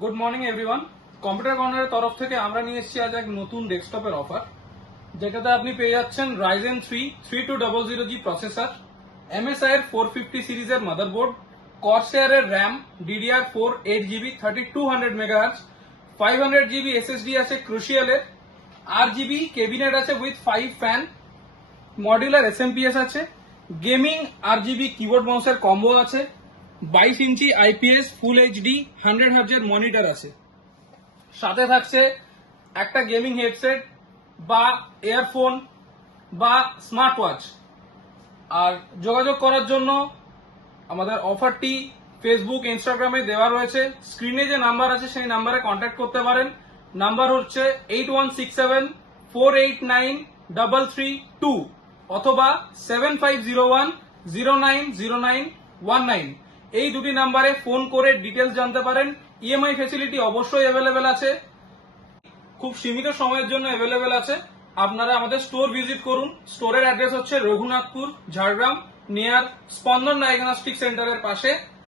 Good morning everyone. Computer কর্নারের তরফ থেকে আমরা নিয়ে এসেছি আজ এক নতুন ডেস্কটপের অফার, যেটাতে আপনি পেয়ে যাচ্ছেন Ryzen 3 3200G প্রসেসর, MSI এর 450 সিরিজের মাদারবোর্ড, Corsair এর RAM, DDR4 8GB 3200 MHz, 500GB SSD আছে Crucial এর, RGB ক্যাবিনেট আছে উইথ 5 ফ্যান, মডিউলার SMPS আছে, গেমিং RGB কিবোর্ড মাউসের কম্বো আছে, 22 ইঞ্চি IPS ফুল এইচডি 100 হার্টজের মনিটর আছে, সাথে থাকছে একটা গেমিং হেডসেট বা ইয়ারফোন বা স্মার্ট ওয়াচ। আর যোগাযোগ করার জন্য আমাদের অফারটি ফেসবুক ইনস্টাগ্রামে দেওয়া রয়েছে, স্ক্রিনে যে নাম্বার আছে সেই নাম্বারে কন্ট্যাক্ট করতে পারেন। নাম্বার হচ্ছে 8167489332 অথবা 7501090919। এই দুটি নাম্বারে ফোন করে ডিটেলস জানতে পারেন। ইএমআই ফেসিলিটি অবশ্যই অ্যাভেলেবেল আছে, খুব সীমিত সময়ের জন্য অ্যাভেলেবেল আছে। আপনারা আমাদের স্টোর ভিজিট করুন। স্টোরের অ্যাড্রেস হচ্ছে রঘুনাথপুর, ঝাড়গ্রাম, নিয়ার স্পন্দন ডায়াগনস্টিক সেন্টারের পাশে।